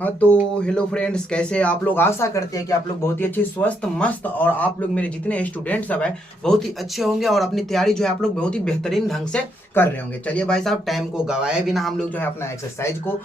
हाँ तो hello friends, कैसे हैं आप लोग। आशा करते हैं कि आप लोग बहुत ही अच्छे स्वस्थ मस्त और आप लोग मेरे जितने स्टूडेंट सब है बहुत ही अच्छे होंगे और अपनी तैयारी जो है आप लोग बहुत ही बेहतरीन ढंग से कर रहे होंगे। चलिए भाई साहब, टाइम को गवाए बिना हम लोग जो है अपना एक्सरसाइज को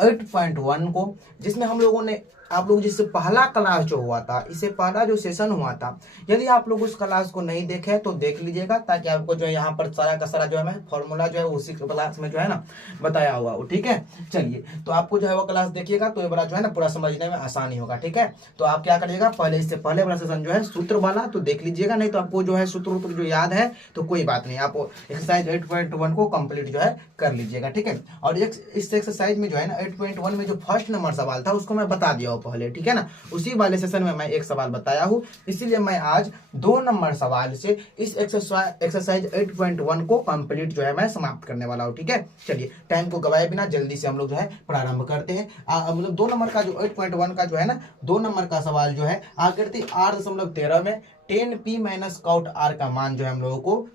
8.1 को, जिसमें हम लोगों ने आप लोग जिससे पहला क्लास जो हुआ था, इससे पहला जो सेशन हुआ था, यदि आप लोग उस क्लास को नहीं देखे तो देख लीजिएगा, ताकि आपको जो है यहाँ पर सारा का सारा जो है मैं फॉर्मूला जो है उसी क्लास में जो है ना बताया हुआ हो। ठीक है, चलिए तो आपको जो है वो क्लास देखिएगा तो ये बड़ा जो है ना पूरा समझने में आसानी होगा। ठीक है, तो आप क्या करिएगा, पहले इससे पहले वाला सेशन जो है सूत्र वाला तो देख लीजिएगा, नहीं तो आपको जो है सूत्र जो याद है तो कोई बात नहीं, आप एक्सरसाइज 8.1 को कंप्लीट जो है कर लीजिएगा। ठीक है, और इस एक्सरसाइज में जो है ना 8.1 में जो फर्स्ट नंबर सवाल था उसको मैं बता दिया हूँ पहले। ठीक है ना, उसी वाले सेशन में मैं एक सवाल बताया हूँ, इसीलिए मैं आज 2 नंबर सवाल से इस एक्सरसाइज 8.1 को कंप्लीट जो है मैं समाप्त करने वाला हूँ। ठीक है, चलिए टाइम को गवाए बिना जल्दी से हम लोग जो है प्रारंभ करते हैं। मतलब 2 नंबर का जो 8.1 का जो है ना 2 नंबर का सवाल जो है आकृति 8.13 में 10p माइनस काउट r का मान जो है हम लोगों को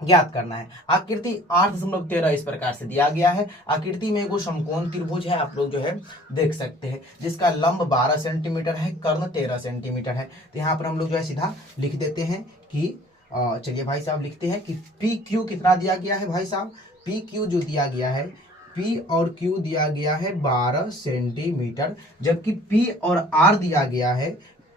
ज्ञात करना है। आकृति 8.13 इस प्रकार से दिया गया है। आकृति में एगो समकोण त्रिभुज है, आप लोग जो है देख सकते हैं, जिसका लंब 12 सेंटीमीटर है, कर्ण 13 सेंटीमीटर है। तो यहाँ पर हम लोग जो है सीधा लिख देते हैं कि चलिए भाई साहब लिखते हैं कि पी क्यू कितना दिया गया है। भाई साहब पी क्यू जो दिया गया है, पी और क्यू दिया गया है 12 सेंटीमीटर, जबकि पी और आर दिया गया है,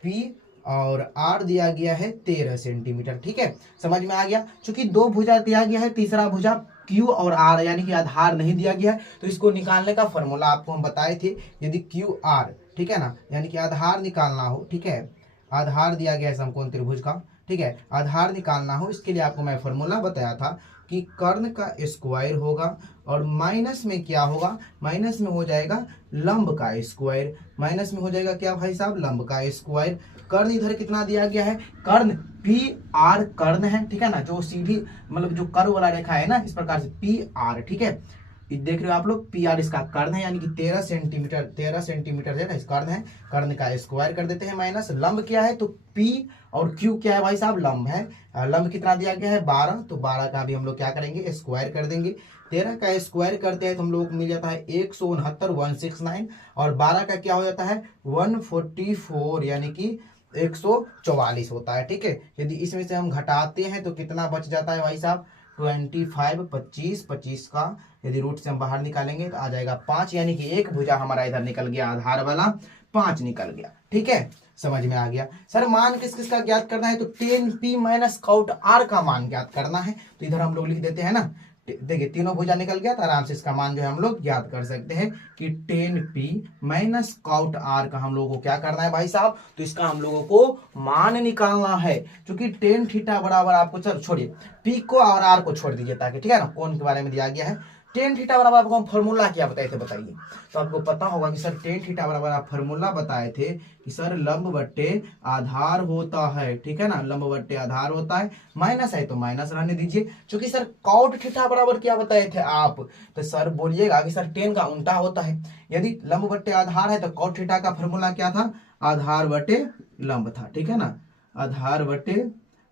पी और आर दिया गया है 13 सेंटीमीटर। ठीक है, समझ में आ गया। चूंकि 2 भुजा दिया गया है, तीसरा भुजा क्यू और आर यानी कि आधार नहीं दिया गया है, तो इसको निकालने का फॉर्मूला आपको हम बताए थे। यदि क्यू आर, ठीक है ना, यानी कि आधार निकालना हो, ठीक है, आधार दिया गया है समकोण त्रिभुज का, ठीक है, आधार निकालना हो, इसके लिए आपको मैं फॉर्मूला बताया था कि कर्ण का स्क्वायर होगा और माइनस में क्या होगा, माइनस में हो जाएगा लंब का स्क्वायर, माइनस में हो जाएगा क्या भाई साहब, लंब का स्क्वायर। कर्ण इधर कितना दिया गया है, कर्ण पी आर कर्ण है, ठीक है ना, जो सीधी मतलब जो कर्व वाला रेखा है ना, इस प्रकार से पी आर, ठीक है, देख रहे हो आप लोग, पी आर इसका कर्ण है, यानी कि 13 सेंटीमीटर है इस कर्ण है, कर्ण का स्क्वायर कर देते हैं, माइनस लंब क्या है, तो पी और क्यू क्या है भाई साहब, लंब है। लंब कितना दिया गया है 12, तो 12 का भी हम लोग क्या करेंगे, स्क्वायर कर देंगे। 13 का स्क्वायर करते हैं तो हम लोग को मिल जाता है 169 और 12 का क्या हो जाता है 144, यानी कि 144 होता है। ठीक है, यदि इसमें से हम घटाते हैं तो कितना बच जाता है भाई साहब 25, 25 का यदि रूट से हम बाहर निकालेंगे तो आ जाएगा 5, यानी कि एक भुजा हमारा इधर निकल गया, आधार वाला 5 निकल गया। ठीक है, समझ में आ गया। सर मान किस किस का ज्ञात करना है, तो 10p माइनस काउट r का मान ज्ञात करना है। तो इधर हम लोग लिख देते हैं ना, देखिए तीनों भुजा निकल गया तो आराम से इसका मान जो है हम लोग ज्ञात कर सकते हैं कि 10p माइनस काउट r का हम लोगों को क्या करना है भाई साहब, तो इसका हम लोगों को मान निकालना है। क्योंकि टेन थीटा बराबर आपको, चल छोड़िए p को और r को छोड़ दीजिए, ताकि ठीक है ना कोण के बारे में दिया गया है। टेन थीटा बराबर आपको हम फॉर्मूला क्या बताए थे बताइए, तो आपको पता होगा कि सर टेन थीटा बराबर आप फॉर्मूला बताए थे कि सर लंब बट्टे आधार होता है, ठीक है ना, लंब बट्टे आधार होता है, माइनस है तो माइनस रहने दीजिए। क्योंकि सर कॉट थीटा बराबर क्या बताए थे आप, तो सर बोलिएगा कि सर टेन का उल्टा होता है। यदि लंब बट्टे आधार है तो कॉट थीटा का फॉर्मूला क्या था, आधार बटे लंब था, ठीक है ना, आधार बटे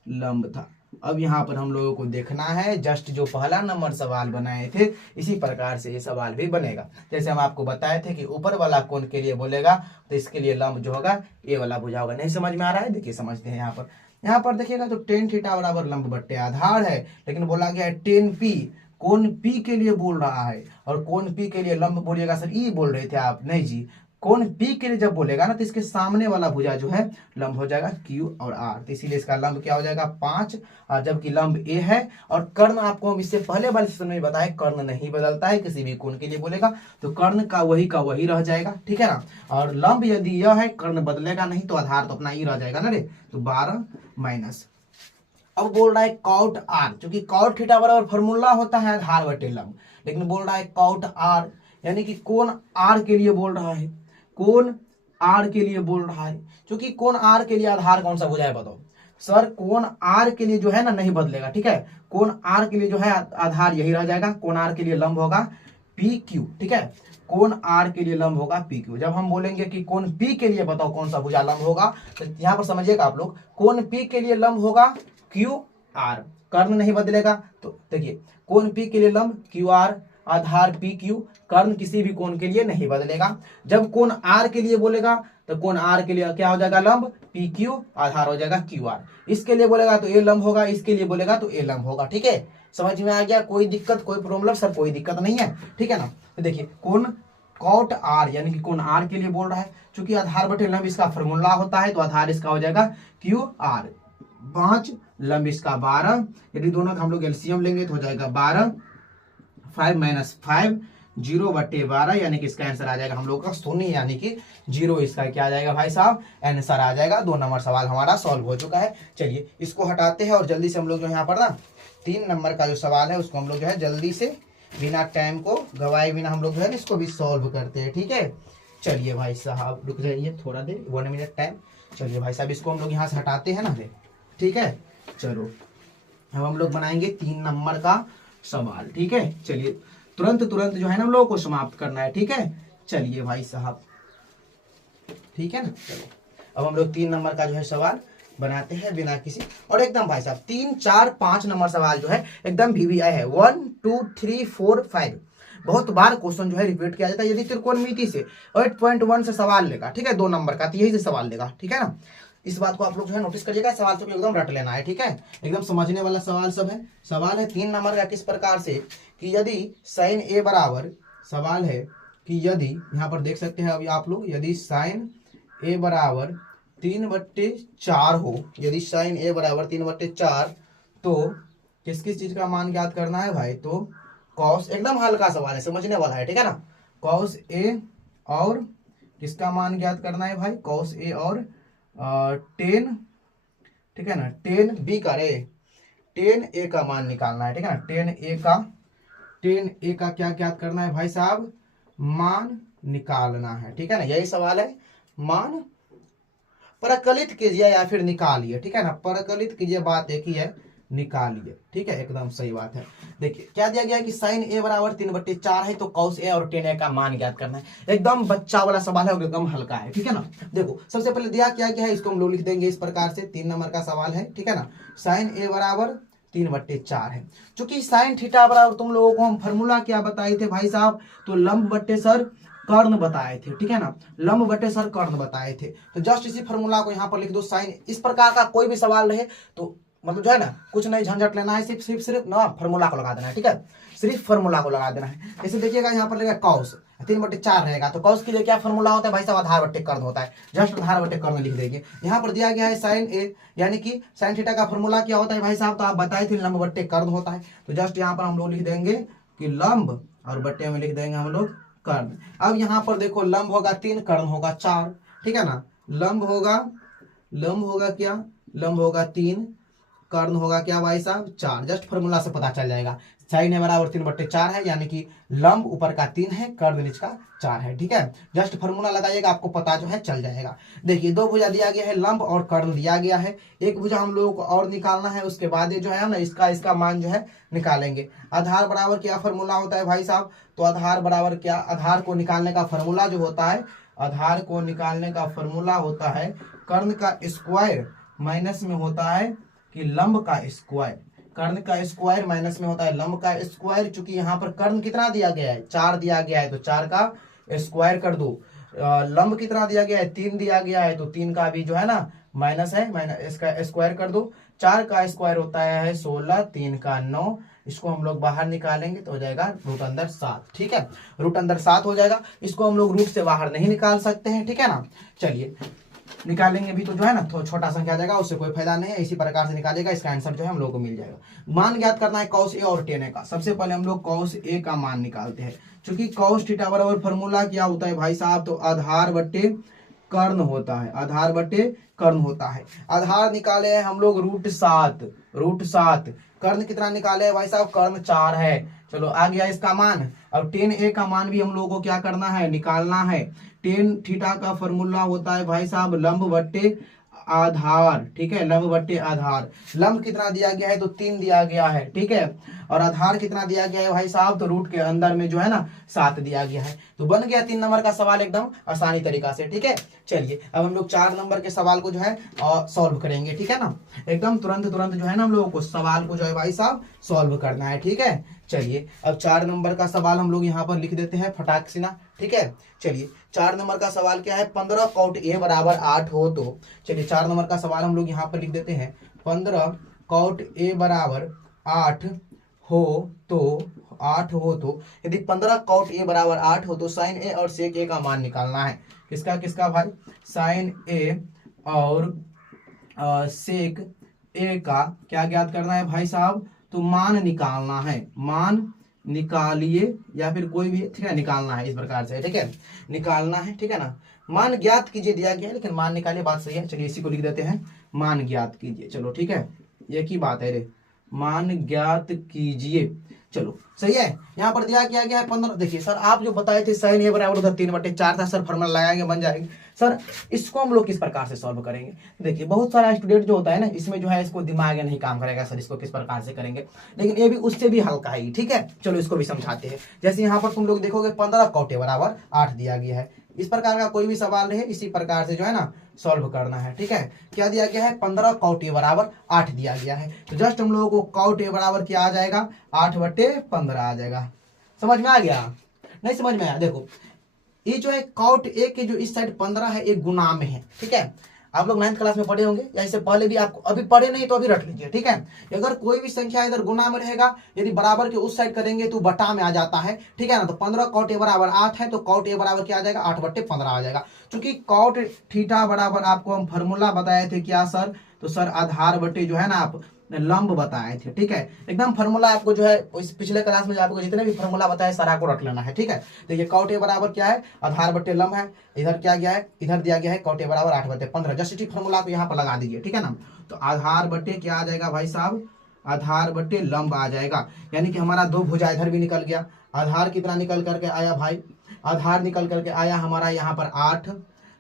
लंब था। अब यहाँ पर हम लोगों को देखना है, जस्ट जो पहला नंबर सवाल बनाए थे इसी प्रकार से ये सवाल भी बनेगा। जैसे हम आपको बताए थे कि ऊपर वाला कोण के लिए बोलेगा तो इसके लिए लंब जो होगा ये वाला भुजा होगा। नहीं समझ में आ रहा है, देखिए समझते हैं। यहाँ पर देखिएगा तो टेन थीटा बराबर लंब बट्टे आधार है, लेकिन बोला गया है 10p, कोण p के लिए बोल रहा है, और कोण p के लिए लंब बोलिएगा सर ई बोल रहे थे आप, नहीं जी, कोण P के लिए जब बोलेगा ना तो इसके सामने वाला भुजा जो है लंब हो जाएगा Q और R, तो इसीलिए इसका लंब क्या हो जाएगा 5, जबकि लंब A है। और कर्ण आपको हम इससे पहले वाले सेशन में बताए, कर्ण नहीं बदलता है, किसी भी कोण के लिए बोलेगा तो कर्ण का वही रह जाएगा, ठीक है ना। और लंब यदि यह है, कर्ण बदलेगा नहीं, तो आधार तो अपना ही रह जाएगा ना रे, तो 12 माइनस। अब बोल रहा है कॉट R, क्योंकि कॉट थीटा बराबर फॉर्मूला होता है आधार बटे लंब, लेकिन बोल रहा है कॉट R, यानी कि कोण R के लिए बोल रहा है, कोण R के लिए बोल रहा है। क्योंकि कोण R के लिए आधार कौन सा भुजा है बताओ सर, कोण R के लिए जो है ना नहीं बदलेगा, ठीक है, कोण R के लिए जो है आधार यही रह जाएगा। कोण R के लिए लंब होगा PQ, ठीक है, कोण R के लिए लंब होगा PQ। जब हम बोलेंगे कि कोण P के लिए बताओ कौन सा भुजा लंब होगा, तो यहाँ पर समझिएगा आप लोग, कोण P के लिए लंब होगा QR, कर्ण नहीं बदलेगा। तो देखिए कोण P के लिए लंब QR, आधार पी क्यू, कर्ण किसी भी कोण के लिए नहीं बदलेगा। जब कोण आर के लिए बोलेगा तो कोण आर के लिए क्या हो जाएगा, लंब पी क्यू, आधार हो जाएगा क्यू आर। इसके लिए बोलेगा तो ए लंब होगा, इसके लिए बोलेगा तो ए लंब होगा। ठीक है, समझ में आ गया? कोई दिक्कत, कोई प्रॉब्लम? सर कोई दिक्कत नहीं है, ठीक है ना। तो देखिए कोण कॉट आर, यानी कि कोण आर के लिए बोल रहा है, चूंकि आधार बटे लंब इसका फॉर्मूला होता है तो आधार इसका हो जाएगा क्यू आर। 5 लंब इसका 12, यदि दोनों का हम लोग एलसीएम लेंगे तो हो जाएगा 12, 5 माइनस 5, 0/12, यानी कि इसका आंसर आ जाएगा हम लोग का 0, यानी कि 0 इसका क्या आ जाएगा भाई साहब, आंसर आ जाएगा। 2 नंबर सवाल हमारा सॉल्व हो चुका है। चलिए इसको हटाते हैं और जल्दी से हम लोग जो यहाँ पर ना 3 नंबर का जो सवाल है उसको हम लोग जो है जल्दी से बिना टाइम को गवाए बिना हम लोग जो है इसको भी सॉल्व करते हैं। ठीक है, चलिए भाई साहब रुक जाइए थोड़ा देर, 1 मिनट टाइम। चलिए भाई साहब इसको हम लोग यहाँ से हटाते हैं ना, ठीक है। चलो अब हम लोग बनाएंगे 3 नंबर का सवाल। ठीक है, चलिए तुरंत तुरंत जो है ना हम लोगों को समाप्त करना है। ठीक है, चलिए भाई साहब, ठीक है ना। चलो अब हम लोग 3 नंबर का जो है सवाल बनाते हैं बिना किसी, और एकदम भाई साहब 3, 4, 5 नंबर सवाल जो है एकदम VVI है। 1, 2, 3, 4, 5 बहुत बार क्वेश्चन जो है रिपीट किया जाता है। यदि त्रिकोणमिति से 8.1 से सवाल लेगा, ठीक है, 2 नंबर का, तो यही से सवाल लेगा। ठीक है ना, इस बात को आप लोग जो है नोटिस करिएगा, सवाल सब एकदम रट लेना है। ठीक है, एकदम समझने वाला सवाल सब है। सवाल है 3 नंबर का किस प्रकार से कि यदि साइन ए बराबर, सवाल है कि यदि यहाँ पर देख सकते हैं अभी आप लोग, यदि साइन ए बराबर 3/4 हो, यदि साइन ए बराबर 3/4, तो किस किस चीज का मान ज्ञात करना है भाई, तो कॉस, एकदम हल्का सवाल है, समझने वाला है। ठीक है ना, कॉस ए और किसका मान ज्ञात करना है भाई, कॉस ए और 10, ठीक है ना, 10b का रे 10a का मान निकालना है। ठीक है ना, 10a का क्या ज्ञात करना है भाई साहब, मान निकालना है। ठीक है ना, यही सवाल है, मान परकलित कीजिए या फिर निकालिए। ठीक है ना, परकलित कीजिए, बात एक ही है, निकालिए। ठीक है, एकदम सही बात है। देखिए क्या दिया गया है कि साइन ए बराबर 3/4 है, तो कॉस ए और 10a का मान ज्ञात करना है। एकदम बच्चा वाला सवाल है और एकदम हल्का है। ठीक है ना, देखो सबसे पहले दिया क्या है इसको हम लोग लिख देंगे इस प्रकार से। 3 नंबर का सवाल है, ठीक है ना, साइन ए बराबर 3/4 है। चूंकि साइन थीटा बराबर तुम लोगों को हम फॉर्मूला क्या बताए थे भाई साहब, तो लंब बट्टे सर कर्ण बताए थे। ठीक है ना, लंब बटे सर कर्ण बताए थे। तो जस्ट इसी फॉर्मूला को यहाँ पर लिख दो। साइन इस प्रकार का कोई भी सवाल रहे तो मतलब जो है ना कुछ नहीं झंझट लेना है, सिर्फ ना फॉर्मूला को लगा देना है। ठीक है, सिर्फ फॉर्मूला को लगा देना है। जैसे देखिएगा यहाँ पर लगेगा कॉस 3/4 रहेगा, तो कॉस के लिए क्या फॉर्मूला होता है भाई साहब, आधार बटे कर्ण होता है। जस्ट आधार बटे कर्ण लिख देंगे। यहाँ पर दिया गया है साइन ए, यानी कि साइन थीटा का फॉर्मूला क्या होता है भाई साहब, तो आप बताए थे लंब बट्टे कर्ण होता है। तो जस्ट यहाँ पर हम लोग लिख देंगे कि लंब, और बट्टे में लिख देंगे हम लोग कर्ण। अब यहाँ पर देखो लंब होगा 3, कर्ण होगा 4। ठीक है ना, लंब होगा क्या, लंब होगा 3, कर्ण होगा क्या भाई साहब 4। जस्ट फॉर्मूला से पता चल जाएगा। साइन ए बराबर 3/4 है, यानी कि लंब ऊपर का 3 है, कर्ण नीचे का 4 है। ठीक है, जस्ट फॉर्मूला लगाइएगा, आपको पता जो है चल जाएगा। देखिए 2 भुजा दिया गया है, लंब और कर्ण दिया गया है। एक भुजा हम लोगों को और निकालना है, उसके बाद ये जो है ना इसका मान जो है निकालेंगे। आधार बराबर क्या फॉर्मूला होता है भाई साहब, तो आधार बराबर क्या, आधार को निकालने का फॉर्मूला जो होता है, आधार को निकालने का फॉर्मूला होता है कर्ण का स्क्वायर माइनस में होता है कि लंब का स्क्वायर। कर्ण का स्क्वायर माइनस में होता है लंब का स्क्वायर। चूंकि यहाँ पर कर्ण कितना दिया गया है, 4 दिया गया है, तो 4 का स्क्वायर कर दो। लंब कितना दिया गया है, 3 दिया गया है, तो 3 का भी जो है ना माइनस है, माइनस इसका स्क्वायर कर दो। 4 का स्क्वायर होता है 16, 3 का 9, इसको हम लोग बाहर निकालेंगे तो हो जाएगा रूट अंदर 7। ठीक है, रूट अंदर 7 हो जाएगा। इसको हम लोग रूट से बाहर नहीं निकाल सकते हैं। ठीक है ना, चलिए निकालेंगे भी तो जो है ना तो छोटा संख्या आ जाएगा, उससे कोई फायदा नहीं है। इसी प्रकार से निकालेगा, इसका आंसर जो है हम लोग को मिल जाएगा। मान ज्ञात करना है कॉस ए और tan a का। सबसे पहले हम लोग कॉस ए का मान निकालते हैं। क्योंकि कॉस थीटा बराबर फॉर्मूला क्या होता है भाई साहब, तो आधार बट्टे कर्ण होता है, आधार बट्टे कर्ण होता है। आधार निकाले हैं हम लोग रूट 7। कर्ण कितना निकाले हैं भाई साहब, कर्ण 4 है। चलो आ गया इसका मान। अब tan a का मान भी हम लोगों को क्या करना है, निकालना है। tan थीटा का फॉर्मूला होता है भाई साहब लंब बट्टे आधार। ठीक है, लंब बट्टे आधार। लंब कितना दिया गया है, तो 3 दिया गया है। ठीक है, और आधार कितना दिया गया है भाई साहब, तो रूट के अंदर में जो है ना 7 दिया गया है। तो बन गया 3 नंबर का सवाल एकदम आसानी तरीका से। ठीक है, चलिए अब हम लोग 4 नंबर के सवाल को जो है सॉल्व करेंगे। ठीक है ना, एकदम तुरंत जो है ना हम लोगों को सवाल को जो है भाई साहब सॉल्व करना है। ठीक है, चलिए अब 4 नंबर का सवाल हम लोग यहाँ पर लिख देते हैं फटाक से ना, ठीक है। चलिए 4 नंबर का सवाल क्या है, 15 कॉट ए बराबर 8 हो तो, चलिए 4 नंबर का सवाल हम लोग यहाँ पर लिख देते हैं 15 कॉट ए बराबर 8 हो तो 8 हो तो यदि 15 कॉट ए बराबर 8 हो तो साइन ए और सेक ए का मान निकालना है। किसका किसका भाई, साइन ए और सेक ए का क्या ज्ञात करना है भाई साहब, तो मान निकालना है, मान निकालिए या फिर कोई भी, ठीक है, निकालना है इस प्रकार से, ठीक है, निकालना है, ठीक है ना। मान ज्ञात कीजिए दिया गया है, लेकिन मान निकालिए बात सही है। चलिए इसी को लिख देते हैं, मान ज्ञात कीजिए, चलो ठीक है, एक ही बात है रे, मान ज्ञात कीजिए, चलो सही है। यहाँ पर दिया क्या गया है 15। देखिए सर आप जो बताए थे साइन ए बराबर उधर 3/4 था सर, फॉर्मूला लगाएंगे बन जाएगी सर। इसको हम लोग किस प्रकार से सॉल्व करेंगे, देखिए बहुत सारा स्टूडेंट जो होता है ना, इसमें जो है इसको दिमाग नहीं काम करेगा सर, इसको किस प्रकार से करेंगे, लेकिन ये भी उससे भी हल्का है, ठीक है। चलो इसको भी समझाते हैं। जैसे यहाँ पर तुम लोग देखोगे 15 कॉट ए बराबर 8 दिया गया है, इस प्रकार का कोई भी सवाल रहे इसी प्रकार से जो है ना सॉल्व करना है, ठीक है। क्या दिया गया है, 15 कॉट ए बराबर 8 दिया गया है, तो जस्ट हम लोगों को कॉट ए बराबर क्या आ जाएगा, 8/15 आ जाएगा। समझ में आ गया, नहीं समझ में आया, देखो ये जो है कॉट ए के जो इस साइड 15 है एक गुना में है, ठीक है। आप लोग 9th क्लास में पढ़े होंगे या इससे पहले भी, आपको अभी पढ़े नहीं तो अभी रट लीजिए, ठीक है। अगर कोई भी संख्या इधर गुना में रहेगा, यदि बराबर के उस साइड करेंगे तो बटा में आ जाता है, ठीक है ना। तो 15 कॉट ए बराबर 8 है तो कॉट ए बराबर क्या आ जाएगा, 8/15 आ जाएगा। चूंकि कॉट थीटा बराबर आपको हम फॉर्मूला बताए थे क्या सर, तो सर आधार बटे जो है ना आप लंब बताए थे, ठीक है। एकदम फार्मूला आपको जो है इस पिछले क्लास में आपको जितने भी फार्मूला बताए सारा को रख लेना है, ठीक है। देखिए कॉट ए बराबर क्या है, आधार बटे लंब है, इधर क्या गया है, इधर दिया गया है कॉट ए बराबर 8/15, जस्ट ठीक फार्मूला को यहाँ पर लगा दीजिए, ठीक है ना। तो आधार बटे क्या आ जाएगा भाई साहब, आधार बटे लंब आ जाएगा, यानी कि हमारा 2 भुजा इधर भी निकल गया। आधार कितना निकल करके आया भाई, आधार निकल करके आया हमारा यहाँ पर 8,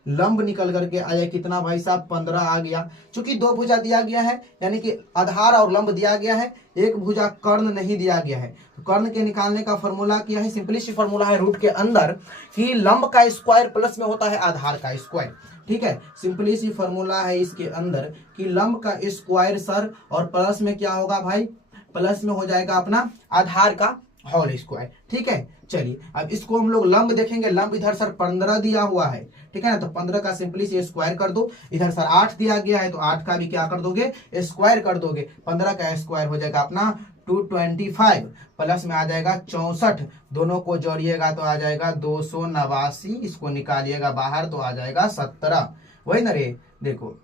लंब निकल करके आया कितना भाई साहब, 15 आ गया। चूंकि 2 भुजा दिया गया है, यानी कि आधार और लंब दिया गया है, एक भुजा कर्ण नहीं दिया गया है। तो कर्ण के निकालने का फॉर्मूला क्या है, सिंपली सी फॉर्मूला है रूट के अंदर कि लंब का स्क्वायर प्लस में होता है आधार का स्क्वायर, ठीक है। सिंपली सी फॉर्मूला है इसके अंदर कि लंब का स्क्वायर सर, और प्लस में क्या होगा भाई, प्लस में हो जाएगा अपना आधार का होल स्क्वायर, ठीक है। चलिए अब इसको हम लोग लंब देखेंगे, लंब इधर सर 15 दिया हुआ है, ठीक है ना। तो 15 का सिंपली से स्क्वायर कर दो, इधर सर 8 दिया गया है तो 8 का भी क्या कर दोगे, स्क्वायर कर दोगे। 15 का स्क्वायर हो जाएगा अपना 225, प्लस में आ जाएगा 64, दोनों को जोड़िएगा तो आ जाएगा 289, इसको निकालिएगा बाहर तो आ जाएगा 17, वही ना रे, देखो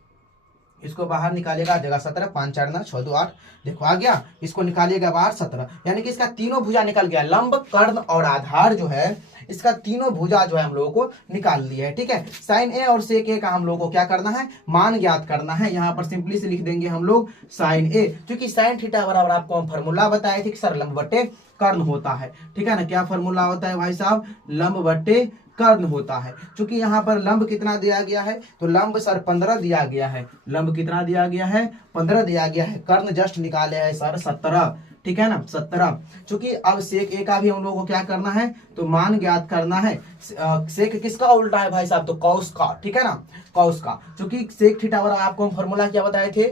इसको बाहर निकालिएगा जगह 17, 5 4 9 6 2 8, देखो आ गया। इसको निकालिएगा बाहर 17, यानी कि इसका तीनों भुजा निकल गया, लंब कर्ण और आधार जो है इसका तीनों भुजा जो है हम लोगों को निकाल लिया है, ठीक है। साइन ए और सेक ए का हम लोगों को क्या करना है, मान ज्ञात करना है। यहाँ पर सिंपली से लिख देंगे हम लोग साइन ए, क्योंकि साइन थीटा बराबर आपको हम फॉर्मूला बताए थे कि सर लंब बटे कर्ण होता है, ठीक है ना। क्या फॉर्मूला होता है भाई साहब, लंब बटे कर्ण होता है। क्योंकि यहाँ पर लंब कितना दिया गया है, तो लंब सर 15 दिया गया है, लंब कितना दिया गया है, 15 दिया गया है, कर्ण जस्ट निकाले है सर 17, ठीक है ना 17। चूंकि अब सेक ए का भी हम लोगों को क्या करना है, तो मान ज्ञात करना है। सेक किसका उल्टा है भाई साहब, तो कॉस का, ठीक है ना, कॉस का। चूंकि सेक थीटा बराबर आपको हम फॉर्मूला क्या बताए थे,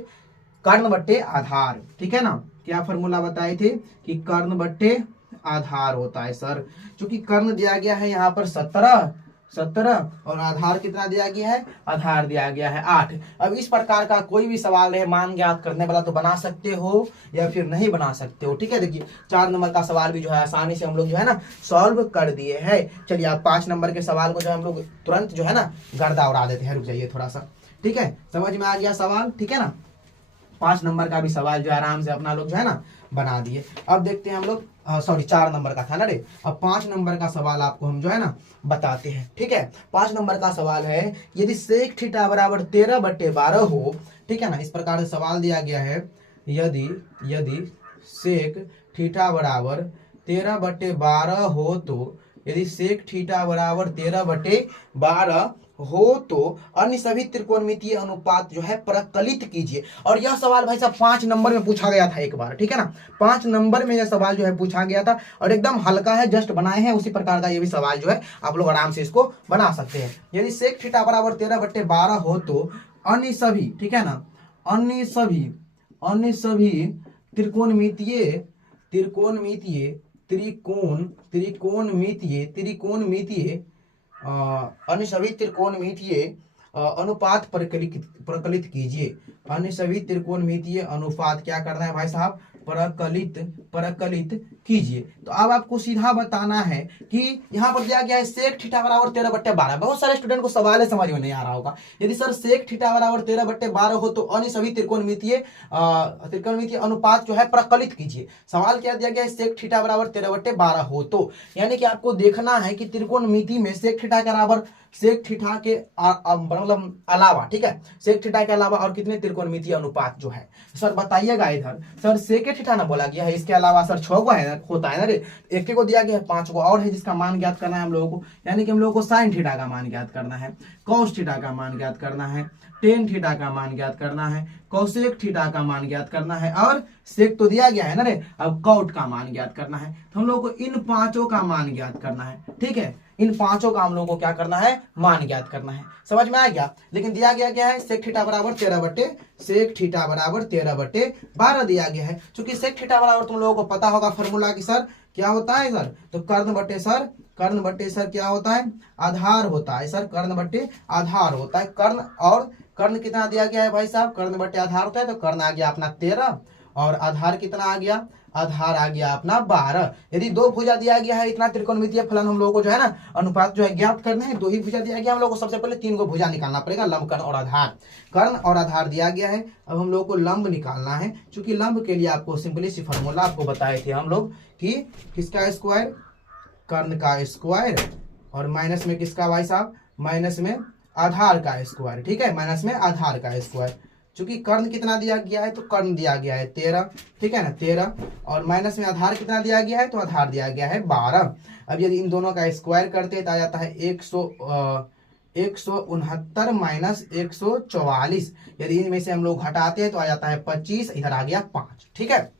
कर्ण बट्टे आधार, ठीक है ना। क्या फॉर्मूला बताए थे कि कर्ण बट्टे आधार होता है सर। चूंकि कर्ण दिया गया है यहाँ पर 17 और आधार कितना दिया गया है, आधार दिया गया है 8। अब इस प्रकार का कोई भी सवाल है मान ज्ञात करने वाला तो बना सकते हो या फिर नहीं बना सकते हो, ठीक है। देखिए 4 नंबर का सवाल भी जो है आसानी से हम लोग जो है ना सॉल्व कर दिए हैं। चलिए आप 5 नंबर के सवाल को जो हम लोग तुरंत जो है ना गर्दा उड़ा देते हैं, रुक जाइए थोड़ा सा, ठीक है। समझ में आ गया सवाल, ठीक है ना। 5 नंबर का भी सवाल जो आराम से अपना लोग जो है ना बना दिए। अब देखते हैं हम लोग, सॉरी 4 नंबर का था ना रे, अब 5 नंबर का सवाल आपको हम जो है ना बताते हैं, ठीक है। 5 नंबर का सवाल है, यदि सेक थीटा बराबर 13/12 हो, ठीक है ना, इस प्रकार से सवाल दिया गया है। यदि सेक थीटा बराबर 13/12 हो तो, यदि सेक थीटा बराबर 13/12 हो तो अन्य सभी त्रिकोणमितीय अनुपात जो है प्रकलित कीजिए। और यह सवाल भाई साहब 5 नंबर में पूछा गया था एक बार, ठीक है ना। 5 नंबर में यह सवाल जो है पूछा गया था और एकदम हल्का है, जस्ट बनाए हैं उसी प्रकार का ये भी सवाल जो है आप लोग आराम से इसको बना सकते हैं। यदि सेक थीटा बराबर 13/12 हो तो अन्य सभी, ठीक है ना, अन्य सभी त्रिकोणमितीय त्रिकोणमितीय त्रिकोणमितीय अन्य सभी त्रिकोणमितीय अनुपात प्रकलित कीजिए। अन्य सभी त्रिकोणमितीय अनुपात क्या करना है भाई साहब, प्रकलित कीजिए। तो अब आपको सीधा बताना है कि यहाँ पर दिया गया है सेक थीटा बराबर 13/12। बहुत सारे स्टूडेंट को सवाल है समझ में नहीं आ रहा होगा। यदि सर सेक थीटा बराबर 13/12 हो तो अन्य सभी त्रिकोणमितीय अनुपात जो है प्रकलित कीजिए। सवाल क्या दिया गया है, सेक थीटा बराबर 13/12 हो तो, यानी कि आपको देखना है कि त्रिकोणमिति में सेक थीटा के बराबर सेक थीटा के मतलब अलावा, ठीक है, सेक थीटा के अलावा और कितने त्रिकोणमितीय अनुपात जो है सर बताइएगा। इधर सर सेक थीटा ना बोला गया है, इसके अलावा सर 6 को है होता है ना रे, एक को दिया गया है, 5 को और है जिसका मान ज्ञात करना है हम लोगों को। यानी कि हम लोगों को साइन थीटा का मान ज्ञात करना है, कॉस थीटा का मान ज्ञात करना है, टेन थीटा का मान ज्ञात करना है, कौसेक थीटा का मान ज्ञात करना है, और सेक तो दिया गया है ना रे, अब कॉट का मान ज्ञात करना है। तो हम लोग को इन पांचों का मान ज्ञात करना है, ठीक है, इन पांचों का हम लोग को क्या करना है, मान ज्ञात करना है। समझ में आ गया। लेकिन दिया गया क्या है, सेक थीटा बराबर 13/12 दिया गया है। क्योंकि सेक थीटा बराबर तुम लोगों को पता होगा फॉर्मूला की सर क्या होता है सर, तो कर्ण बटे सर क्या होता है, आधार होता है सर, कर्ण बटे आधार होता है। कर्ण और कर्ण कितना दिया गया है भाई साहब, कर्ण बटे आधार होता है, तो कर्ण आ गया अपना 13 और आधार कितना आ गया, आधार आ गया अपना 12। यदि दो भुजा दिया गया है, इतना त्रिकोणमितीय फलन हम लोगों को जो है ना अनुपात जो है ज्ञात करना है, दो ही भुजा दिया गया हम लोग को, सबसे पहले 3 को भुजा निकालना पड़ेगा, लंब कर्ण और आधार। कर्ण और आधार दिया गया है, अब हम लोग को लंब निकालना है। क्योंकि लंब के लिए आपको सिंपली सी फॉर्मूला आपको बताए थे हम लोग कि किसका स्क्वायर, कर्ण का स्क्वायर, और माइनस में किसका भाई साहब, माइनस में आधार का स्क्वायर, ठीक है, माइनस में आधार का स्क्वायर। चूंकि कर्ण कितना दिया गया है, तो कर्ण दिया गया है 13, ठीक है ना 13, और माइनस में आधार कितना दिया गया है, तो आधार दिया गया है 12। अब यदि इन दोनों का स्क्वायर करते हैं तो आ जाता है 169 माइनस 144। यदि इनमें से हम लोग हटाते हैं तो आ जाता है 25, इधर आ गया 5, ठीक है,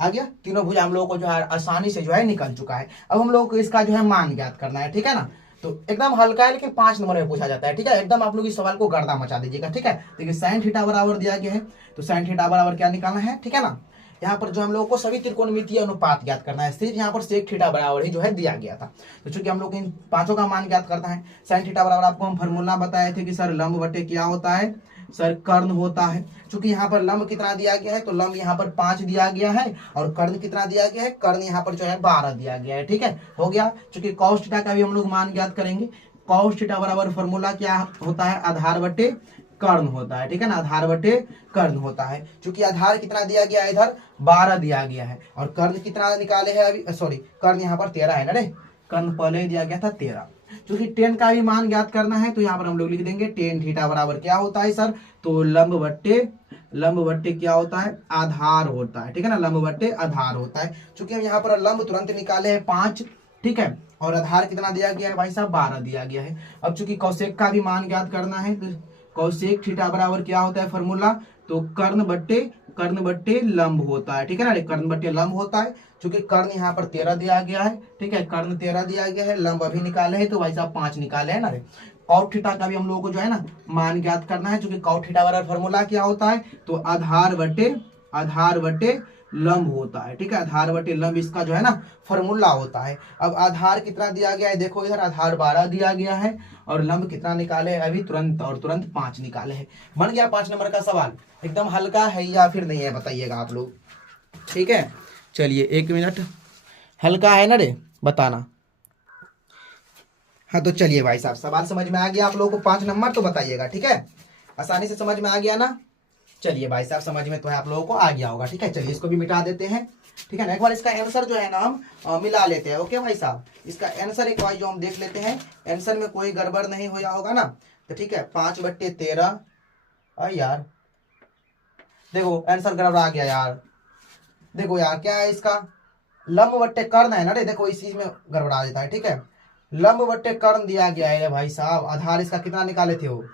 आ गया। तीनों भुजा हम लोगों को जो है आसानी से जो है निकल चुका है। अब हम लोगों को इसका जो है मान ज्ञात करना है, ठीक है ना। तो एकदम हल्का है, लेकिन 5 नंबर में पूछा जाता है, ठीक है, एकदम आप लोग इस सवाल को गर्दा मचा दीजिएगा, ठीक है। देखिए साइन थीटा बराबर दिया गया है, तो साइन थीटा बराबर क्या निकालना है, ठीक है ना। यहाँ पर जो हम लोगों को सभी त्रिकोणमितीय अनुपात ज्ञात करना है, सिर्फ यहाँ पर सेक थीटा बराबर ही जो है दिया गया था। तो चूंकि हम लोग इन पांचों का मान ज्ञात करना है, साइन थीटा बराबर आपको हम फॉर्मूला बताए थे कि सर लंब बटे क्या होता है, सर कर्ण होता है। चूंकि यहाँ पर लंब कितना दिया गया है, तो लंब यहाँ पर 5 दिया गया है, और कर्ण कितना दिया गया है, कर्ण यहाँ पर जो है 12 दिया गया है, ठीक है, हो गया। चूंकि कॉस थीटा का भी हम लोग मान ज्ञात करेंगे। कॉस थीटा बराबर फॉर्मूला क्या होता है, आधार बटे कर्ण होता है, ठीक है ना, आधार बटे कर्ण होता है। चूंकि आधार कितना दिया गया है, इधर 12 दिया गया है, और कर्ण कितना निकाले हैं अभी, सॉरी कर्ण यहाँ पर 13 है ना रे, कर्ण पहले दिया गया था 13। क्योंकि टेन का भी मान ज्ञात करना है, तो यहाँ पर हम लोग लिख देंगे टेन थीटा बराबर क्या होता है सर, तो लंब बट्टे क्या होता है, आधार होता है, ठीक है ना, लंब बट्टे आधार होता है। चूंकि हम यहाँ पर लंब तुरंत निकाले हैं 5, ठीक है, और आधार कितना दिया गया है भाई साहब, 12 दिया गया है। अब चूंकि कौशिक का भी मान ज्ञात करना है, तो कौशिक थीटा बराबर क्या होता है फॉर्मूला, तो कर्ण बट्टे लंब होता है, ठीक है ना, कर्ण बट्टे लंब होता है। चूंकि कर्ण यहाँ पर 13 दिया गया है, ठीक है, कर्ण 13 दिया गया है, लंब अभी निकाले हैं तो भाई साहब 5 निकाले है ना रे। कॉट थीटा का भी हम लोगों को जो है ना मान ज्ञात करना है। चूंकि कॉट थीटा बराबर फॉर्मूला क्या होता है, तो आधार बटे लंब होता है, ठीक है, आधार बटे लंब इसका जो है ना फॉर्मूला होता है। अब आधार कितना दिया गया है, देखो इधर आधार 12 दिया गया है, और लंब कितना निकाले है अभी तुरंत 5 निकाले हैं। बन गया 5 नंबर का सवाल। एकदम हल्का है या फिर नहीं है बताइएगा आप लोग, ठीक है। चलिए 1 मिनट, हल्का है ना रे, बताना। हाँ तो चलिए भाई साहब, सवाल समझ में आ गया आप लोगों को 5 नंबर, तो बताइएगा, ठीक है, आसानी से समझ में आ गया ना। चलिए भाई साहब समझ में तो है आप लोगों को आ गया होगा, ठीक है। चलिए इसको भी मिटा देते हैं, ठीक है ना। एक बार इसका आंसर जो है ना हम मिला लेते हैं, ओके भाई साहब। इसका आंसर एक बार जो हम देख लेते हैं, आंसर में कोई गड़बड़ नहीं होया होगा ना, तो ठीक है। 5/13 यार देखो आंसर गड़बड़ा गया यार, देखो यार क्या है इसका, लंब बट्टे कर्ण है ना रे, देखो इस चीज में गड़बड़ा देता है, ठीक है। लंब बट्टे कर्ण दिया गया है भाई साहब। आधार इसका कितना निकाले थे, वो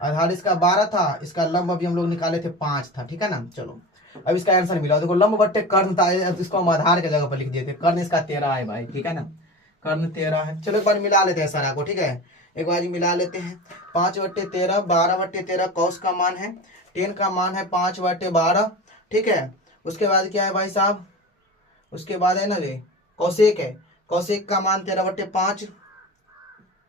आधार इसका 12 था, इसका लंब अभी हम लोग निकाले थे 5 था, ठीक है ना। चलो अब इसका आंसर मिला, देखो लंब बट्टे कर्ण था, इसको हम आधार के जगह पर लिख दिए थे, कर्ण इसका 13 है भाई, ठीक है ना, कर्ण 13 है। चलो एक बार मिला लेते हैं सारा को, ठीक है, एक बार मिला लेते हैं। 5/13, 12/13 कौस का मान है, 10 का मान है 5/12, ठीक है। उसके बाद क्या है भाई साहब, उसके बाद है ना रे कौशेक है, कौशेक का मान 13/5,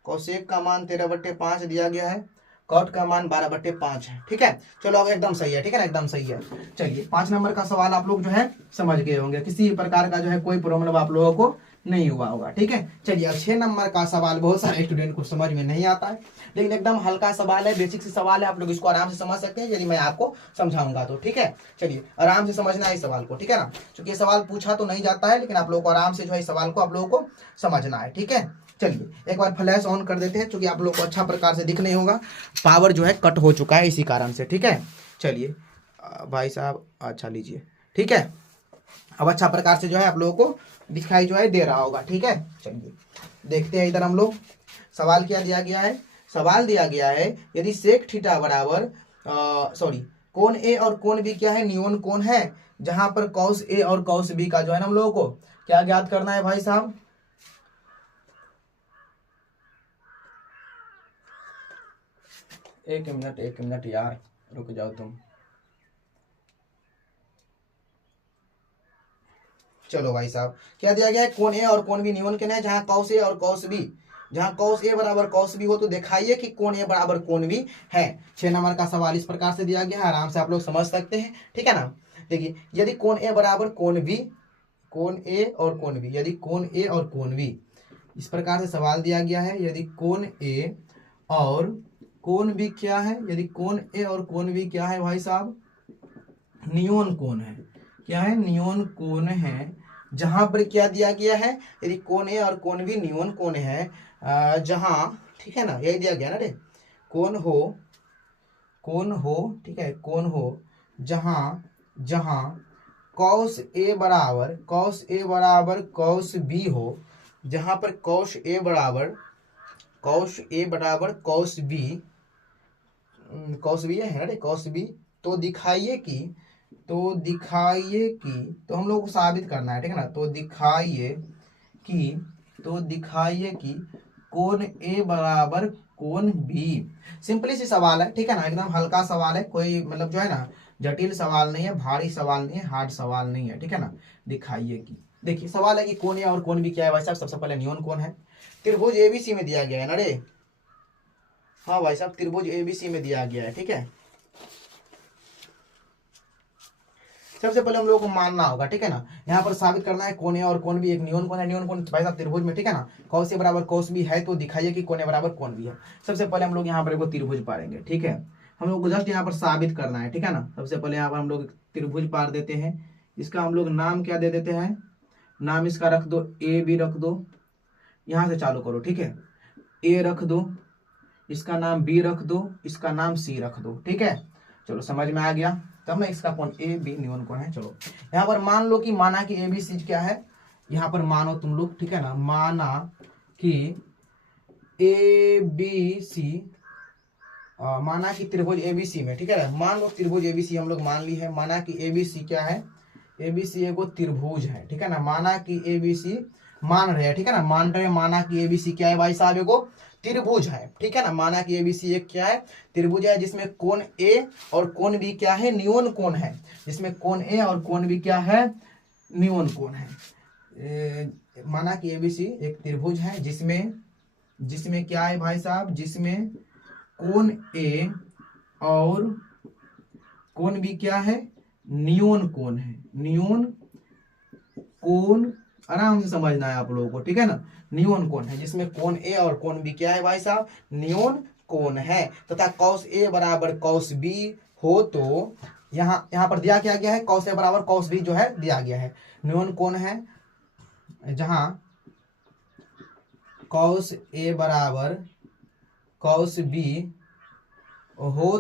कौशेक का मान 13/5 दिया गया है, कॉट का मान 12/5 है। ठीक है, चलो अब एकदम सही है, ठीक है ना, एकदम सही है। चलिए 5 नंबर का सवाल आप लोग जो है समझ गए होंगे, किसी प्रकार का जो है कोई प्रॉब्लम आप लोगों को नहीं हुआ होगा। ठीक है, चलिए 6 नंबर का सवाल बहुत सारे स्टूडेंट को समझ में नहीं आता है, लेकिन एकदम हल्का सवाल है, बेसिक से सवाल है, आप लोग इसको आराम से समझ सकते हैं यदि मैं आपको समझाऊंगा तो। ठीक है, चलिए आराम से समझना है इस सवाल को, ठीक है ना, क्योंकि ये सवाल पूछा तो नहीं जाता है, लेकिन आप लोगों को आराम से जो है इस सवाल को आप लोगों को समझना है। ठीक है, चलिए एक बार फ्लैश ऑन कर देते हैं, क्योंकि आप लोग को अच्छा प्रकार से दिख नहीं होगा, पावर जो है कट हो चुका है इसी कारण से। ठीक है, चलिए भाई साहब अच्छा लीजिए। ठीक है, अब अच्छा प्रकार से जो है आप लोगों को दिखाई जो है दे रहा होगा। ठीक है, चलिए देखते हैं इधर हम लोग सवाल क्या दिया गया है। सवाल दिया गया है यदि सेक थीटा बराबर सॉरी कोण ए और कोण बी क्या है, न्यून कोण है, जहां पर कॉस ए और कॉस बी का जो है ना हम लोगों को क्या ज्ञात करना है भाई साहब। एक मिनट यार, रुक जाओ तुम। चलो भाई साहब क्या दिया गया है, कोण ए और कोण बी न्यून कोण है, जहां कॉस ए और कॉस बी, जहां कॉस ए बराबर कॉस बी हो तो दिखाइए कि कोण ए बराबर कोण बी है। 6 नंबर का सवाल इस प्रकार से दिया गया है, आराम से आप लोग समझ सकते हैं। ठीक है ना, देखिए यदि कोण ए बराबर कोण बी, कोण ए और कोण बी, यदि कोण ए और कोण बी, इस प्रकार से सवाल दिया गया है, यदि कोण ए और कोण बी क्या है, यदि कोण ए और कोण बी क्या है भाई साहब, नियोन कोण है। क्या है, नियोन कोण है, जहां पर क्या दिया गया है, यदि कोण ए और कोण बी नियोन कोण है, जहां, ठीक है ना, यही दिया गया ना रे, कोण हो, ठीक है, कोण हो जहां कॉस ए बराबर कॉस बी हो, जहां पर कॉस ए बराबर कॉस बी है ना रे, कॉस बी, तो दिखाइए कि तो हम लोग को साबित करना है। ठीक है ना, तो दिखाइए कि कोण ए बराबर कोण बी। सिंपली सी सवाल है, ठीक है ना, एकदम हल्का सवाल है, कोई मतलब जो है ना जटिल सवाल नहीं है, भारी सवाल नहीं है, हार्ड सवाल नहीं है। ठीक है ना, दिखाइए कि, देखिए सवाल है कि कोण ए और कोण बी क्या है भाई साहब, सबसे पहले नियोन कोण है, त्रिभुज एबीसी में दिया गया है ना रे, हाँ भाई साहब त्रिभुज एबीसी में दिया गया है। ठीक है, सबसे पहले हम लोगों को मानना होगा, ठीक है ना, यहाँ पर साबित करना है कोण ए और कोण बी एक नियोन कोण है, नियोन कोण भाई साहब त्रिभुज में, ठीक है ना, कॉस ए बराबर कॉस बी है, तो दिखाइए कि कोण ए बराबर कोण बी है। सबसे पहले हम लोग यहाँ पर एक त्रिभुज पारेंगे। ठीक है, हम लोग को जस्ट यहाँ पर साबित करना है। ठीक है ना, सबसे पहले यहाँ पर हम लोग त्रिभुज पार देते हैं, इसका हम लोग नाम क्या दे देते हैं, नाम इसका रख दो ए बी रख दो, यहाँ से चालू करो। ठीक है, ए रख दो, इसका नाम बी रख दो, इसका नाम सी रख दो। ठीक है, चलो समझ में आ गया, तब ना इसका कोण ए बी नियोन कोण है। चलो यहाँ पर मान लो कि माना कि ए बी सी क्या है, यहाँ पर मानो तुम लोग, ठीक है ना, माना कि ए बी सी, माना कि त्रिभुज एबीसी में, ठीक है ना, मान लो त्रिभुज एबीसी हम लोग मान ली है, माना कि एबीसी क्या है, एबीसी एगो त्रिभुज है। ठीक है ना, माना कि एबीसी मान रहे हैं, ठीक है ना, मान रहे हैं, माना कि एबीसी क्या है भाई साहब, एगो त्रिभुज है। ठीक है ना, माना कि एबीसी एक क्या है, त्रिभुज है, जिसमें कोण ए और कोण बी क्या है, नियोन कोण है, जिसमें कोण ए और कोण बी क्या है, नियोन कोण है। माना कि एबीसी एक त्रिभुज है, जिसमें क्या है भाई साहब, जिसमें कोण ए और कोण बी क्या है, नियोन कोण है, नियोन कोण, आराम से समझना है आप लोगों को। ठीक है ना, नियोन कोण है, जिसमें कोण ए और कोण बी क्या है भाई साहब, नियोन कोण है, तथा कॉस ए बराबर कॉस बी हो, तो यहाँ पर दिया क्या गया है, कॉस ए बराबर कॉस बी जो है दिया गया है, नियोन कोण है, जहां कॉस ए बराबर कॉस बी हो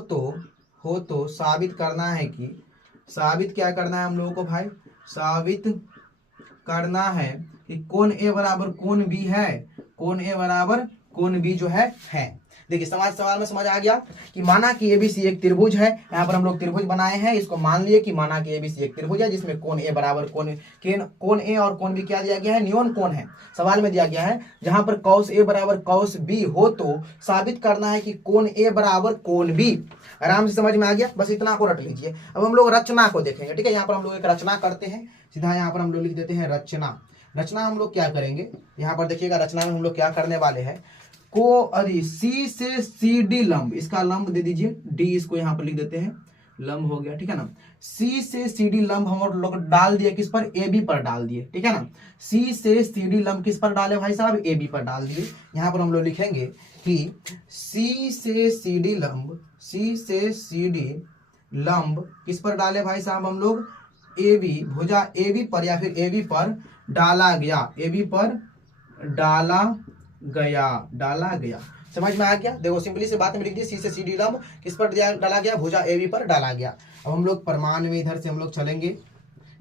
तो साबित करना है कि, साबित क्या करना है हम लोगों को भाई, साबित करना है कि कोण ए बराबर कोण बी है, कोण ए बराबर कोण बी जो है। देखिए सवाल में समझ आ गया कि माना कि एबीसी एक त्रिभुज है। यहाँ पर हम लोग त्रिभुज बनाए हैं, इसको मान लिए कि माना कि एबीसी एक त्रिभुज है जिसमें कोण ए बराबर कोण ए और कोण बी क्या दिया गया है, न्यून कोण है। सवाल में दिया गया है जहां पर कॉस ए बराबर कॉस बी हो तो साबित करना है कि कोण ए बराबर कोण बी। आराम से समझ में आ गया, बस इतना को रट लीजिए। अब हम लोग रचना को देखेंगे, ठीक है। यहाँ पर हम लोग एक रचना करते हैं, सीधा यहाँ पर हम लोग लिख देते हैं रचना। रचना हम लोग क्या करेंगे, यहाँ पर देखिएगा रचना में हम लोग क्या करने वाले हैं, सी से सी डी लंब, इसका लंब दे दीजिए डी, इसको यहाँ पर लिख देते हैं लंब हो गया, ठीक है ना। सी से सी डी लंब हम लोग डाल दिए किस पर, ए बी पर डाल दिए, ठीक है ना। सी से सी डी लंब किस पर डाले भाई साहब, ए बी पर डाल दिए। यहाँ पर हम लोग लिखेंगे कि सी से सी डी लंब, सी से सी डी लंब किस पर डाले भाई साहब हम लोग, ए बी, भुजा ए बी पर या फिर ए बी पर डाला गया, ए बी पर डाला गया। समझ में आ गया। देखो सिंपली से बात में लिख दी, सी से सी डी लंब किस पर डाला गया, भुजा ए बी पर डाला गया। अब हम लोग प्रमाण में इधर से हम लोग चलेंगे,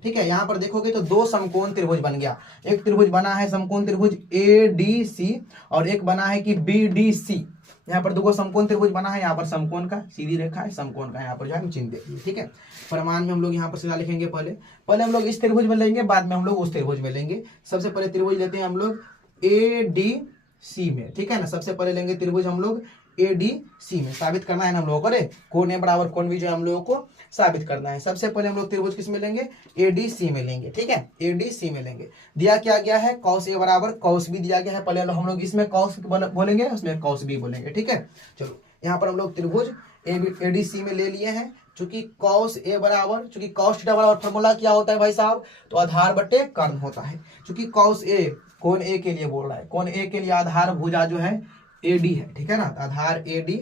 ठीक है। यहाँ पर देखोगे तो दो समकोण त्रिभुज बन गया। एक त्रिभुज बना है समकोण त्रिभुज ए डी सी और एक बना है कि बी डी सी। यहाँ पर दो समकोण त्रिभुज बना है, यहाँ पर समकोण का सीधी रेखा है, समकोण का यहाँ पर जो है चिन्ह देखिए, ठीक है। प्रमाण में हम लोग यहाँ पर सीधा लिखेंगे, पहले हम लोग इस त्रिभुज में लेंगे, बाद में हम लोग उस त्रिभुज में लेंगे। सबसे पहले त्रिभुज लेते हैं हम लोग ए डी सी में, ठीक है ना। सबसे पहले लेंगे त्रिभुज हम लोग ए डी सी में, साबित करना है ना हम लोगों को, कोण ए बराबर कोण बी जो है हम लोगों को साबित करना है। सबसे पहले हम लोग त्रिभुज किस में लेंगे, ए डी सी में लेंगे, ठीक है। ए डी सी में लेंगे। दिया क्या गया है, कॉस ए बराबर कॉस बी दिया गया है। पहले हम लोग इसमें कॉस बोलेंगे, उसमें कॉस बी बोलेंगे, ठीक है। चलो यहाँ पर हम लोग त्रिभुज ए डी सी में ले लिए हैं। चूंकि कॉस ए बराबर, चूंकि कॉस थीटा बराबर फॉर्मूला क्या होता है भाई साहब, तो आधार बटे कर्ण होता है। चूंकि कॉस ए कोण ए के लिए बोल रहा है, कोण ए के लिए आधार भुजा जो है ए डी है, ठीक है ना। आधार ए डी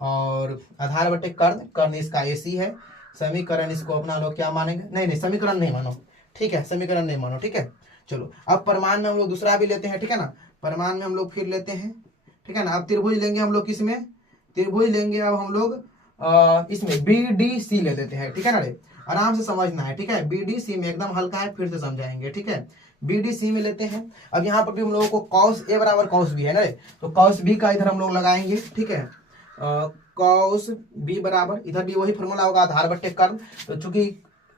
और आधार बटे कर्ण, कर्ण इसका ए सी है। समीकरण इसको अपना लोग क्या मानेंगे, नहीं समीकरण नहीं मानो, ठीक है, समीकरण नहीं मानो, ठीक है। चलो अब प्रमाण में हम लोग दूसरा भी लेते हैं, ठीक है ना। प्रमाण में हम लोग फिर लेते हैं, ठीक है ना। अब त्रिभुज लेंगे हम लोग किसमें, त्रिभुज लेंगे अब हम लोग इसमें बी डी सी ले देते हैं, ठीक है ना। आराम से समझना है, ठीक है। बी डी सी में एकदम हल्का है, फिर से समझाएंगे, ठीक है। बी डी सी में लेते हैं। अब यहाँ पर भी हम लोगों को कॉस ए बराबर कॉस बी है ना, तो कॉस बी का इधर हम लोग लगाएंगे, ठीक है। कॉस बी बराबर, इधर भी वही फॉर्मूला होगा आधार बट्टे कर्ण। तो चूंकि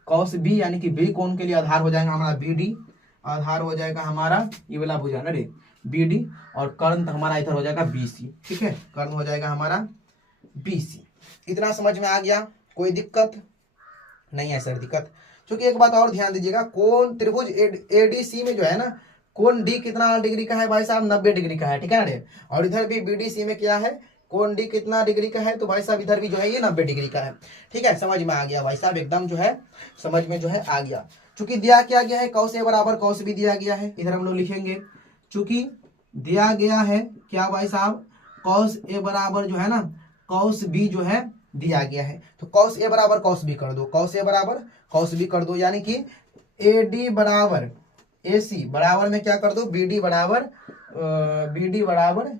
कॉस बी यानी कि बी कोण के लिए आधार हो जाएगा हमारा बी डी, आधार हो जाएगा हमारा ये वाला भुजा ना रे बी डी, और कर्ण तो हमारा इधर हो जाएगा बी सी, ठीक है। कर्ण हो जाएगा हमारा बी सी। इतना समझ में आ गया, कोई दिक्कत नहीं है सर दिक्कत। क्योंकि एक बात और ध्यान दीजिएगा, कोण त्रिभुज एडीसी में जो है ना, कोण डी कितना डिग्री का है भाई साहब, 90 डिग्री का है, ठीक है ना। और इधर भी बीडीसी में क्या है, कोण डी कितना डिग्री का है, तो भाई साहब इधर भी जो है ये 90 डिग्री का है, ठीक है। समझ में आ गया भाई साहब, एकदम जो है समझ में जो है आ गया। चूंकि दिया क्या गया है, कॉस ए बराबर कॉस बी दिया गया है, इधर हम लोग लिखेंगे चूंकि दिया गया है क्या भाई साहब, कॉस ए बराबर जो है ना कॉस बी जो है दिया गया है, तो कॉस ए बराबर कॉस बी कर दो, कॉस ए बराबर कॉस बी कर दो, यानी कि ए डी बराबर ए सी बराबर में क्या कर दो, बी डी बराबर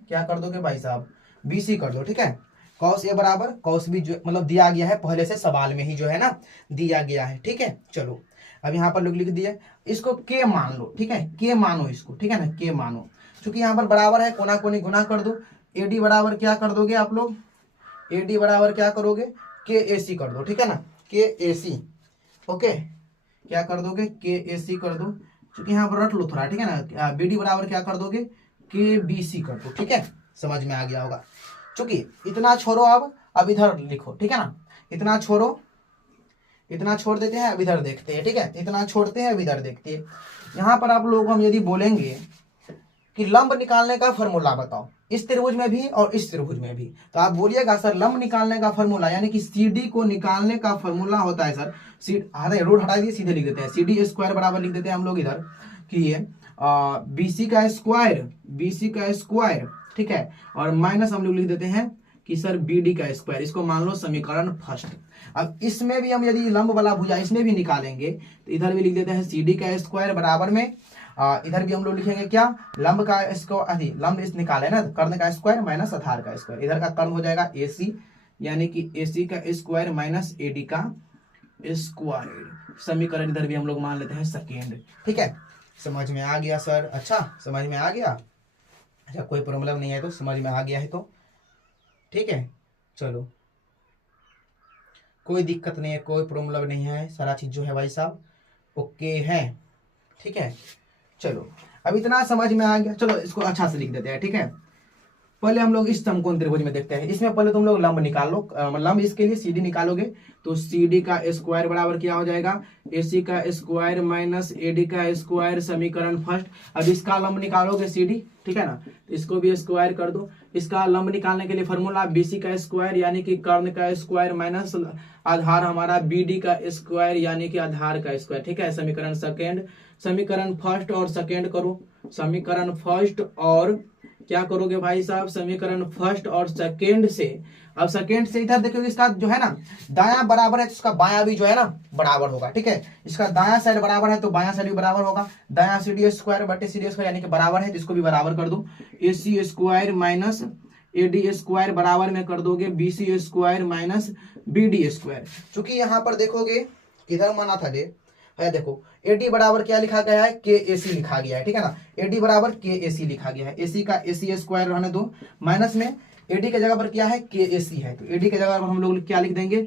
क्या कर दोगे भाई साहब, बी सी कर दो, ठीक है। कॉस ए बराबर कॉस बी जो मतलब दिया गया है, पहले से सवाल में ही जो है ना दिया गया है, ठीक है। चलो अब यहाँ पर लोग लिख दिए, इसको के मान लो, ठीक है, के मानो इसको, ठीक है ना, के मानो। चूंकि यहाँ पर बराबर है, कोना कोनी गुना कर दो, ए डी बराबर क्या कर दोगे आप लोग, ए डी बराबर क्या करोगे, के ए सी कर दो, ठीक है ना, के ए सी, ओके, क्या कर दोगे, के ए सी कर दो। चूंकि यहाँ पर रट लो थोड़ा, ठीक है ना, बी डी बराबर क्या कर दोगे, के बी सी कर दो, ठीक है, समझ में आ गया होगा। चूंकि इतना छोड़ो, अब इधर लिखो, ठीक है ना, इतना छोड़ो, इतना छोड़ देते हैं, अब इधर देखते हैं, ठीक है, इतना छोड़ते हैं, अब इधर देखते हैं। यहाँ पर आप लोगों को हम यदि बोलेंगे कि लंब निकालने का फॉर्मूला बताओ, इस त्रिभुज में भी और इस त्रिभुज में भी, तो आप बोलिएगा सर लंब निकालने का फॉर्मूला यानी कि CD को निकालने का फॉर्मूला होता है सर, रूट हटा दिए, सीधे लिख देते हैं, CD स्क्वायर बराबर लिख देते हैं हम लोग इधर कि ये BC का स्क्वायर, ठीक है, और माइनस हम लोग लिख देते हैं कि सर BD का स्क्वायर, इसको मान लो समीकरण फर्स्ट। अब इसमें भी हम यदि लंब वाला भुजा इसमें भी निकालेंगे तो इधर भी लिख देते हैं CD का स्क्वायर बराबर में इधर भी हम लोग लिखेंगे क्या, लंब का स्क्वायर, लंब इस निकाले ना, कर्ण का स्क्वायर माइनस आधार का स्क्वायर, इधर का कर्ण हो जाएगा AC, यानी कि AC का स्क्वायर माइनस AD का स्क्वायर। समीकरण इधर भी हम लोग मान लेते हैं सेकेंड, ठीक है। समझ में आ गया सर, अच्छा समझ में आ गया, अच्छा कोई प्रॉब्लम नहीं है तो, समझ में आ गया है तो ठीक है, चलो कोई दिक्कत नहीं है, कोई प्रॉब्लम नहीं है, सारा चीज जो है भाई साहब ओके है। ठीक है, चलो अब इतना समझ में आ गया। चलो इसको अच्छा से लिख देते हैं। ठीक है, पहले हम लोग इस समकोण त्रिभुज में देखते हैं। इसमें पहले तुम लोग लंब निकाल लो, लंब इसके लिए CD निकालोगे तो CD का स्क्वायर बराबर क्या हो जाएगा, AC का स्क्वायर माइनस AD का स्क्वायर, समीकरण फर्स्ट। अब इसका लंब निकालोगे CD, ठीक है ना, तो इसको भी स्क्वायर कर दो। इसका लंब निकालने के लिए फॉर्मूला BC का स्क्वायर यानी कि कर्ण का स्क्वायर माइनस आधार हमारा BD का स्क्वायर यानी कि आधार का स्क्वायर। ठीक है, समीकरण सेकेंड, समीकरण फर्स्ट और सेकेंड करो। समीकरण फर्स्ट और क्या करोगे भाई साहब, समीकरण फर्स्ट और सेकेंड से। अब सेकेंड से इधर देखोगे, इसका जो है ना दायां बराबर है तो इसका बायां भी जो है ना बराबर होगा। ठीक है, इसका दायां साइड बराबर है तो बायां साइड भी बराबर होगा। दायां CD स्क्वायर बटे CD स्क्वायर यानी कि बराबर है तो इसको भी बराबर कर दो। AC square minus AD square बराबर में कर दोगे BC square minus BD square. चूंकि यहाँ पर देखोगे किधर माना था है, देखो AD बराबर क्या लिखा गया है, KAC लिखा गया है। ठीक है ना, AD बराबर KAC लिखा गया है। AC का AC स्क्वायर रहने दो, माइनस में AD के जगह पर क्या है, KAC है, तो AD के जगह पर हम लोग क्या लिख देंगे,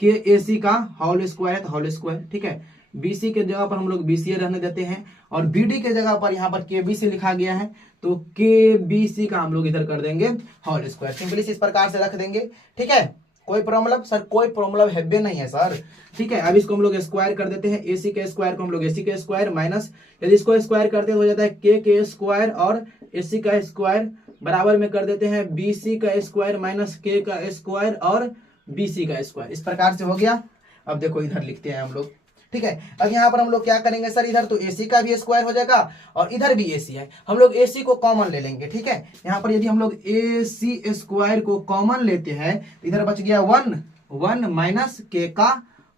KAC का होल स्क्वायर है तो होल स्क्वायर। ठीक है, BC के जगह पर हम लोग BCA रहने देते हैं और BD के जगह पर यहाँ पर KBC लिखा गया है तो KBC का हम लोग इधर कर देंगे होल स्क्वायर। सिंपली इस प्रकार से रख देंगे। ठीक है, कोई प्रॉब्लम सर, कोई प्रॉब्लम है नहीं है सर। ठीक है, अब इसको हम लोग स्क्वायर कर देते हैं। AC के स्क्वायर को हम लोग AC के स्क्वायर माइनस, यदि इसको स्क्वायर करते हैं तो हो जाता है K के स्क्वायर और AC का स्क्वायर बराबर में कर देते हैं BC का स्क्वायर माइनस K का स्क्वायर और BC का स्क्वायर। इस प्रकार से हो गया। अब देखो इधर लिखते हैं हम लोग। ठीक है, अब यहाँ पर हम लोग क्या करेंगे सर, इधर तो AC का भी स्क्वायर हो जाएगा और इधर भी AC है, हम लोग AC को कॉमन ले लेंगे। ठीक है, यहाँ पर यदि हम लोग AC स्क्वायर को कॉमन लेते हैं तो इधर बच गया 1 माइनस K का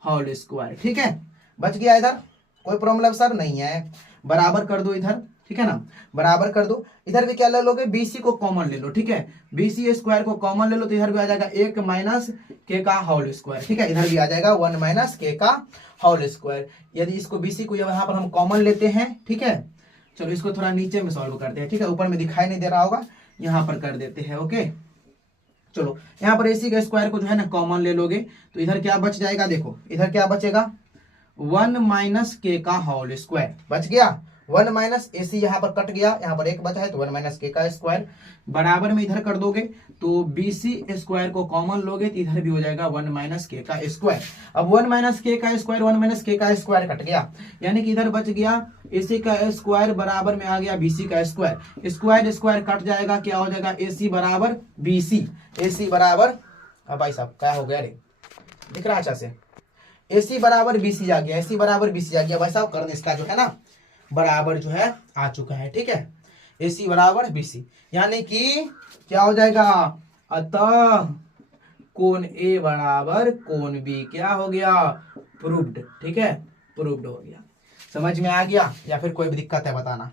होल स्क्वायर। ठीक है, बच गया इधर, कोई प्रॉब्लम सर नहीं है। बराबर कर दो इधर, ठीक है ना, बराबर कर दो। इधर भी क्या ले लोगे, BC को कॉमन ले लो। ठीक है, BC स्क्वायर को कॉमन ले लो तो इधर भी आ जाएगा 1 माइनस K का होल स्क्वायर। ठीक है, इधर भी आ जाएगा 1 माइनस K का होल स्क्वायर। यदि इसको BC को यहाँ पर हम कॉमन लेते हैं, ठीक है, चलो इसको थोड़ा नीचे में सॉल्व करते हैं। ठीक है, ऊपर में दिखाई नहीं दे रहा होगा, यहाँ पर कर देते हैं। ओके, चलो यहाँ पर AC के स्क्वायर को जो है ना कॉमन ले लोगे तो इधर क्या बच जाएगा, देखो इधर क्या बचेगा, 1 माइनस K का होल स्क्वायर बच गया। 1 माइनस AC यहाँ पर कट गया, यहाँ पर 1 बचा है तो 1 माइनस K का स्क्वायर बराबर में इधर कर दोगे तो BC स्क्वायर को कॉमन लोगे तो इधर भी हो जाएगा 1 माइनस K का स्क्वायर। अब 1 माइनस K का स्क्वायर 1 माइनस K का स्क्वायर कट गया, यानी कि इधर बच गया AC का स्क्वायर बराबर में आ गया BC का स्क्वायर। स्क्वायर स्क्वायर कट जाएगा, क्या हो जाएगा AC बराबर BC। AC बराबर, अब भाई साहब क्या हो गया रे, दिख रहा है अच्छा से, AC बराबर BC आ गया, AC बराबर BC आ गया भाई साहब। कर्ण इसका जो है ना बराबर जो है आ चुका है। ठीक है, AC बराबर BC यानी कि क्या हो जाएगा, अतः कोण A बराबर कोण B क्या हो गया, प्रूव्ड। ठीक है, प्रूव्ड हो गया। समझ में आ गया या फिर कोई भी दिक्कत है बताना।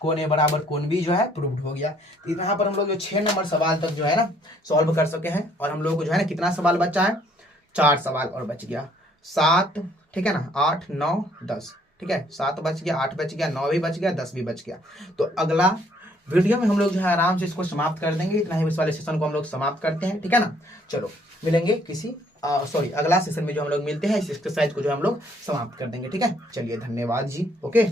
कोण A बराबर कोण B जो है प्रूव्ड हो गया। तो यहाँ पर हम लोग जो 6 नंबर सवाल तक जो है ना सॉल्व कर सके हैं और हम लोग को जो है ना कितना सवाल बचा है, 4 सवाल और बच गया, 7, ठीक है ना, 8, 9, 10। ठीक है, 7 बच गया, 8 बच गया, 9 भी बच गया, 10 भी बच गया। तो अगला वीडियो में हम लोग जो है आराम से इसको समाप्त कर देंगे। इतना ही इस वाले सेशन को हम लोग समाप्त करते हैं। ठीक है ना, चलो मिलेंगे किसी अगला सेशन में जो हम लोग मिलते हैं, इस एक्सरसाइज को जो हम लोग समाप्त कर देंगे। ठीक है, चलिए धन्यवाद जी। ओके।